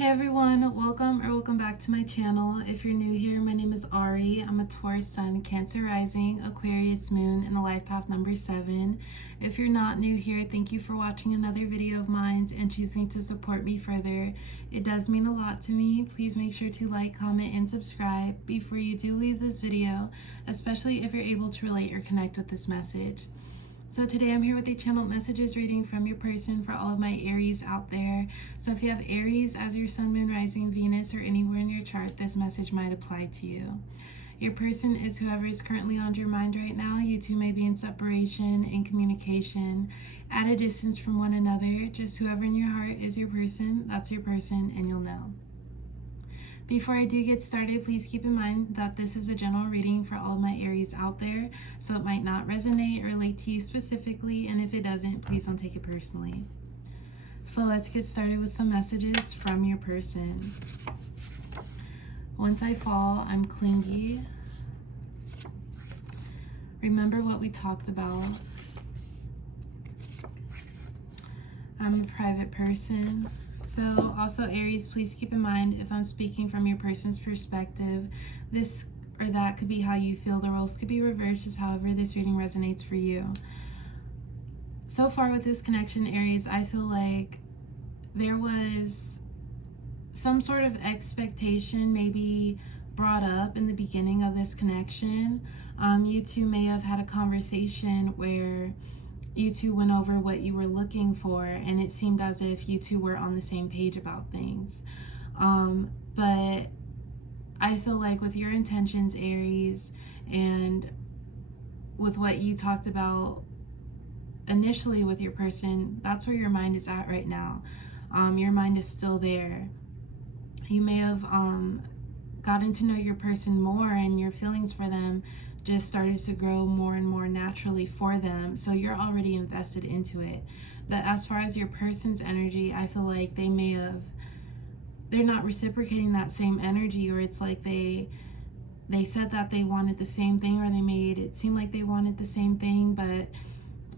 Hey everyone, welcome back to my channel. If you're new here, my name is Ari. I'm a Taurus Sun, Cancer Rising, Aquarius Moon, and a life path number 7. If you're not new here, thank you for watching another video of mine and choosing to support me further. It does mean a lot to me. Please make sure to like, comment, and subscribe before you do leave this video, especially if you're able to relate or connect with this message. So today I'm here with a channeled messages reading from your person for all of my Aries out there. So if you have Aries as your sun, moon, rising, Venus, or anywhere in your chart, this message might apply to you. Your person is whoever is currently on your mind right now. You two may be in separation, in communication, at a distance from one another. Just whoever in your heart is your person, that's your person, and you'll know. Before I do get started, please keep in mind that this is a general reading for all of my Aries out there, so it might not resonate or relate to you specifically, and if it doesn't, please don't take it personally. So let's get started with some messages from your person. Once I fall, I'm clingy. Remember what we talked about. I'm a private person. So also Aries, please keep in mind if I'm speaking from your person's perspective, this or that could be how you feel. The roles could be reversed, just however this reading resonates for you. So far with this connection, Aries, I feel like there was some sort of expectation maybe brought up in the beginning of this connection. You two may have had a conversation where you two went over what you were looking for, and it seemed as if you two were on the same page about things. But I feel like with your intentions, Aries, and with what you talked about initially with your person, that's where your mind is at right now. Your mind is still there. You may have gotten to know your person more, and your feelings for them just started to grow more and more naturally for them, so you're already invested into it. But as far as your person's energy, I feel like they're not reciprocating that same energy, or it's like they said that they wanted the same thing, or they made it seem like they wanted the same thing, but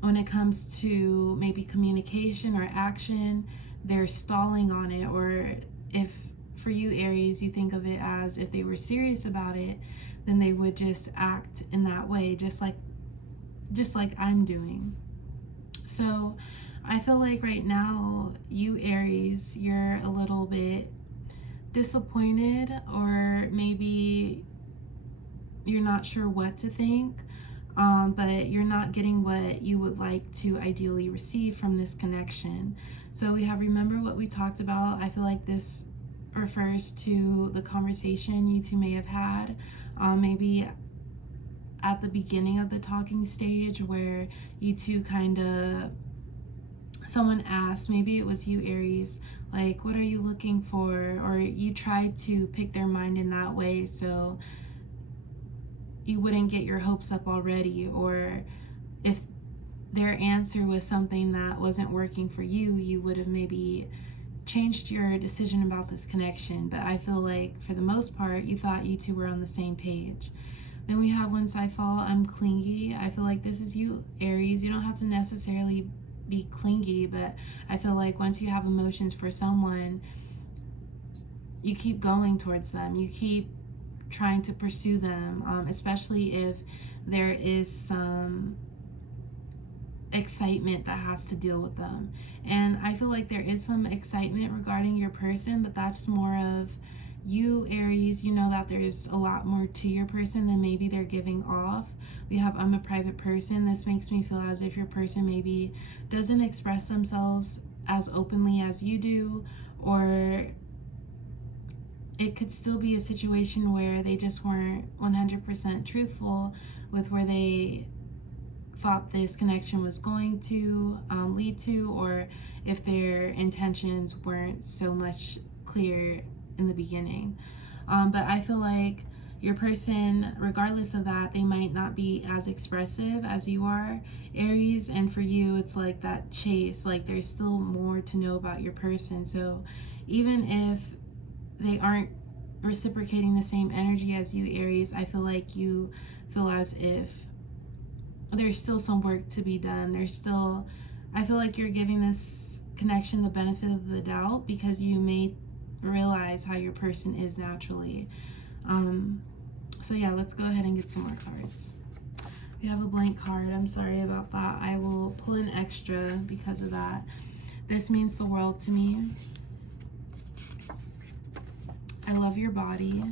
when it comes to maybe communication or action, they're stalling on it. Or if for you, Aries, you think of it as if they were serious about it, then they would just act in that way, just like I'm doing. So I feel like right now, you Aries, you're a little bit disappointed, or maybe you're not sure what to think, but you're not getting what you would like to ideally receive from this connection. So we have remember what we talked about. I feel like this refers to the conversation you two may have had, maybe at the beginning of the talking stage, where you two someone asked, maybe it was you, Aries, like, what are you looking for? Or you tried to pick their mind in that way so you wouldn't get your hopes up already. Or if their answer was something that wasn't working for you, you would have maybe changed your decision about this connection. But I feel like for the most part, you thought you two were on the same page. Then we have once I fall, I'm clingy. I feel like this is you, Aries. You don't have to necessarily be clingy, but I feel like once you have emotions for someone, you keep going towards them. You keep trying to pursue them, especially if there is some excitement that has to deal with them. And I feel like there is some excitement regarding your person, but that's more of you, Aries. You know that there's a lot more to your person than maybe they're giving off. We have I'm a private person. This makes me feel as if your person maybe doesn't express themselves as openly as you do, or it could still be a situation where they just weren't 100% truthful with where they thought this connection was going to lead to, or if their intentions weren't so much clear in the beginning. But I feel like your person, regardless of that, they might not be as expressive as you are, Aries, and for you it's like that chase, like there's still more to know about your person. So even if they aren't reciprocating the same energy as you, Aries, I feel like you feel as if there's still some work to be done. I feel like you're giving this connection the benefit of the doubt, because you may realize how your person is naturally. So yeah, let's go ahead and get some more cards. We have a blank card. I'm sorry about that. I will pull an extra because of that. This means the world to me. I love your body.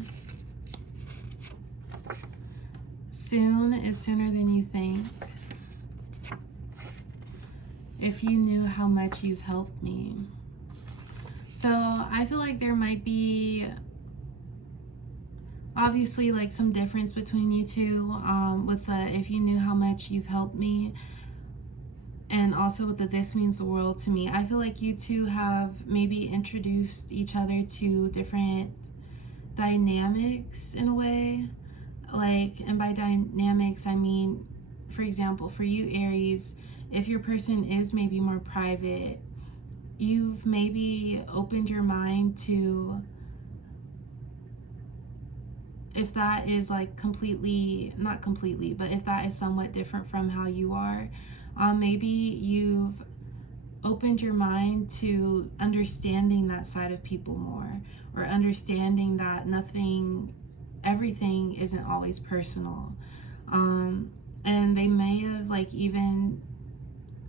Soon is sooner than you think. If you knew how much you've helped me. So I feel like there might be obviously like some difference between you two with the if you knew how much you've helped me, and also with the this means the world to me. I feel like you two have maybe introduced each other to different dynamics in a way. Like, and by dynamics I mean, for example, for you Aries, if your person is maybe more private, you've maybe opened your mind to, if that is like completely, not completely, but if that is somewhat different from how you are, maybe you've opened your mind to understanding that side of people more, or understanding that everything isn't always personal. And they may have like even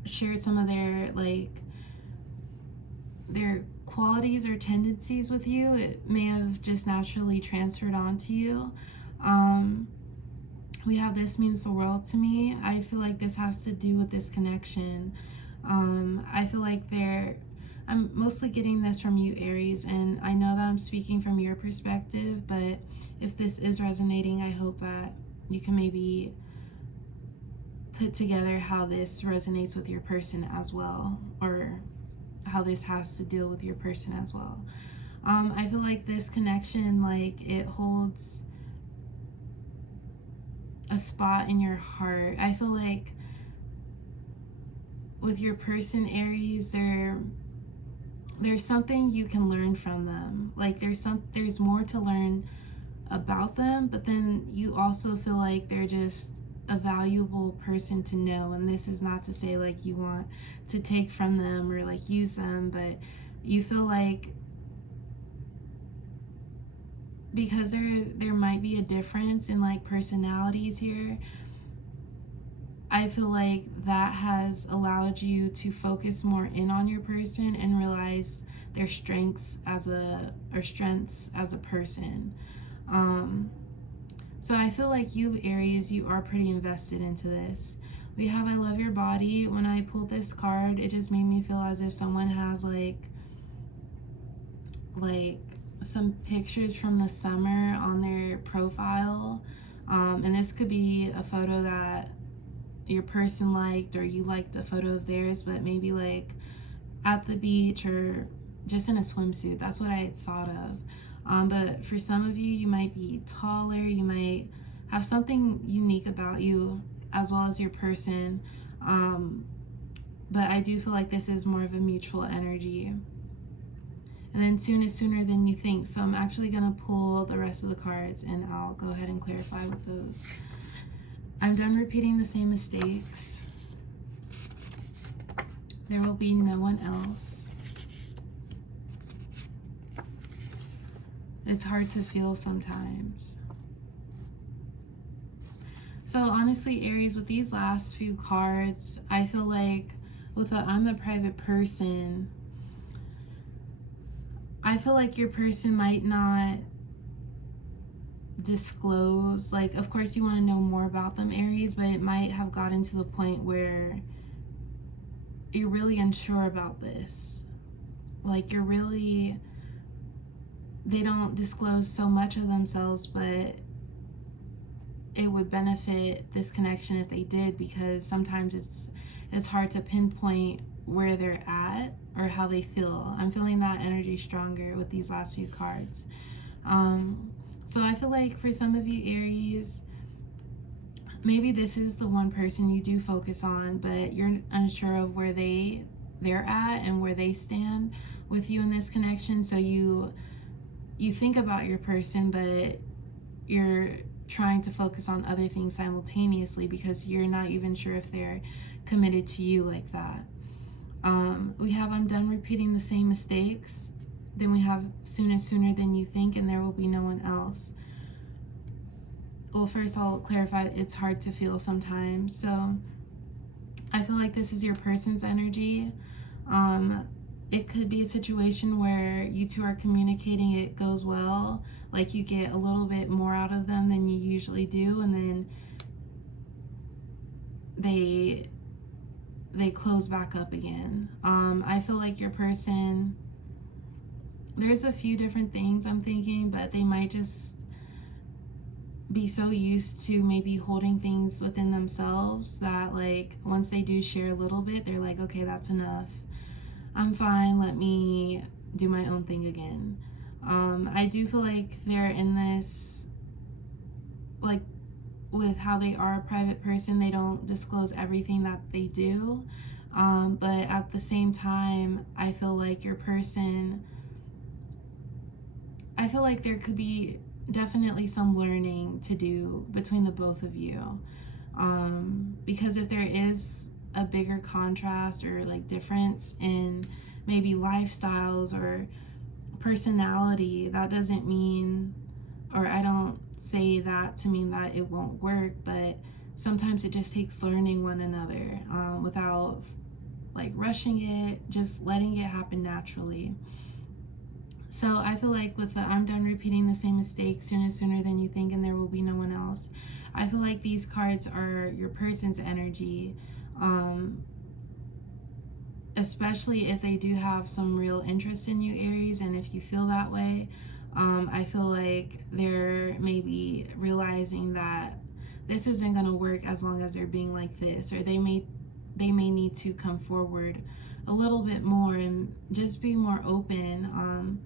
shared some of their qualities or tendencies with you. It may have just naturally transferred onto you. We have this means the world to me. I feel like this has to do with this connection. I feel like I'm mostly getting this from you Aries, and I know that I'm speaking from your perspective, but if this is resonating, I hope that you can maybe put together how this resonates with your person as well, or how this has to deal with your person as well. I feel like this connection, like, it holds a spot in your heart. I feel like with your person Aries, there's something you can learn from them. Like there's more to learn about them, but then you also feel like they're just a valuable person to know. And this is not to say like you want to take from them or like use them, but you feel like because there might be a difference in like personalities here, I feel like that has allowed you to focus more in on your person and realize their strengths as a person. So I feel like you Aries, you are pretty invested into this. We have I love your body. When I pulled this card, it just made me feel as if someone has like some pictures from the summer on their profile. And this could be a photo that your person liked, or you liked a photo of theirs, but maybe like at the beach or just in a swimsuit. That's what I thought of. But for some of you, you might be taller, you might have something unique about you as well as your person. But I do feel like this is more of a mutual energy. And then soon is sooner than you think. So I'm actually going to pull the rest of the cards and I'll go ahead and clarify with those. I'm done repeating the same mistakes. There will be no one else. It's hard to feel sometimes. So honestly, Aries, with these last few cards, I feel like with I'm a private person, I feel like your person might not disclose, like, of course you want to know more about them, Aries, but it might have gotten to the point where you're really unsure about this. Like they don't disclose so much of themselves, but it would benefit this connection if they did, because sometimes it's hard to pinpoint where they're at or how they feel. I'm feeling that energy stronger with these last few cards. So I feel like for some of you Aries, maybe this is the one person you do focus on, but you're unsure of where they're at and where they stand with you in this connection. So you think about your person, but you're trying to focus on other things simultaneously because you're not even sure if they're committed to you like that. We have I'm done repeating the same mistakes. then we have sooner than you think, and there will be no one else. Well, first I'll clarify, it's hard to feel sometimes. So I feel like this is your person's energy. It could be a situation where you two are communicating, it goes well, like you get a little bit more out of them than you usually do, and then they close back up again. I feel like your person, there's a few different things I'm thinking, but they might just be so used to maybe holding things within themselves that, like, once they do share a little bit, they're like, okay, that's enough. I'm fine, let me do my own thing again. I do feel like they're in this, like, with how they are a private person, they don't disclose everything that they do. But at the same time, I feel like your person, I feel like there could be definitely some learning to do between the both of you. Because if there is a bigger contrast or like difference in maybe lifestyles or personality, that doesn't mean, or I don't say that to mean that it won't work, but sometimes it just takes learning one another without like rushing it, just letting it happen naturally. So I feel like with the I'm done repeating the same mistake sooner than you think, and there will be no one else, I feel like these cards are your person's energy, especially if they do have some real interest in you, Aries, and if you feel that way. I feel like they're maybe realizing that this isn't going to work as long as they're being like this, or they may need to come forward a little bit more and just be more open.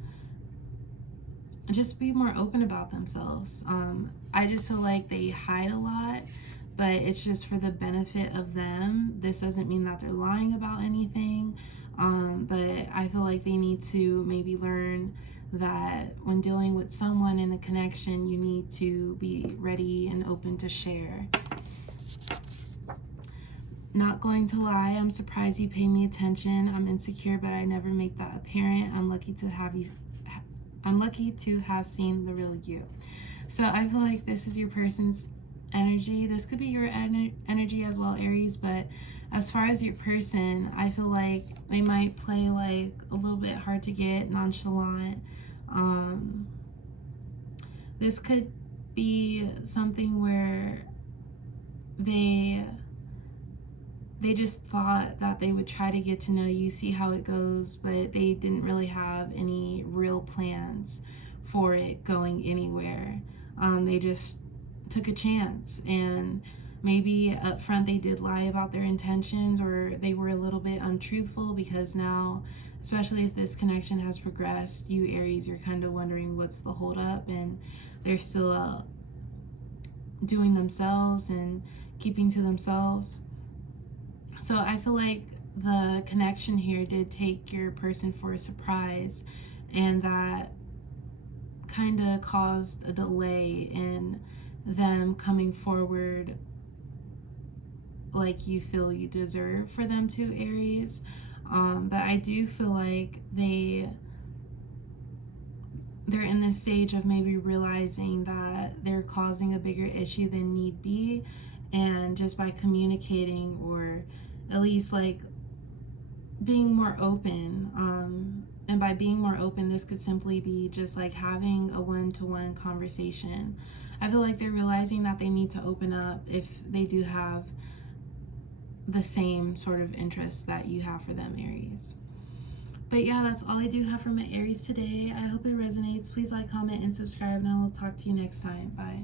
Just be more open about themselves. I just feel like they hide a lot, but it's just for the benefit of them. This doesn't mean that they're lying about anything, but I feel like they need to maybe learn that when dealing with someone in a connection, you need to be ready and open to share. Not going to lie, I'm surprised you pay me attention. I'm insecure, but I never make that apparent. I'm lucky to have seen the real you. So I feel like this is your person's energy. This could be your energy as well, Aries, but as far as your person, I feel like they might play like a little bit hard to get, nonchalant. This could be something where they just thought that they would try to get to know you, see how it goes, but they didn't really have any real plans for it going anywhere. They just took a chance, and maybe up front they did lie about their intentions, or they were a little bit untruthful, because now, especially if this connection has progressed, you Aries, you're kind of wondering what's the holdup, and they're still doing themselves and keeping to themselves. So I feel like the connection here did take your person for a surprise, and that kind of caused a delay in them coming forward like you feel you deserve for them to, Aries. But I do feel like they're in this stage of maybe realizing that they're causing a bigger issue than need be, and just by communicating, or at least like being more open, and by being more open, this could simply be just like having a one-to-one conversation. I feel like they're realizing that they need to open up if they do have the same sort of interests that you have for them, Aries. But yeah, that's all I do have for my Aries today. I hope it resonates. Please like, comment, and subscribe, and I will talk to you next time. Bye.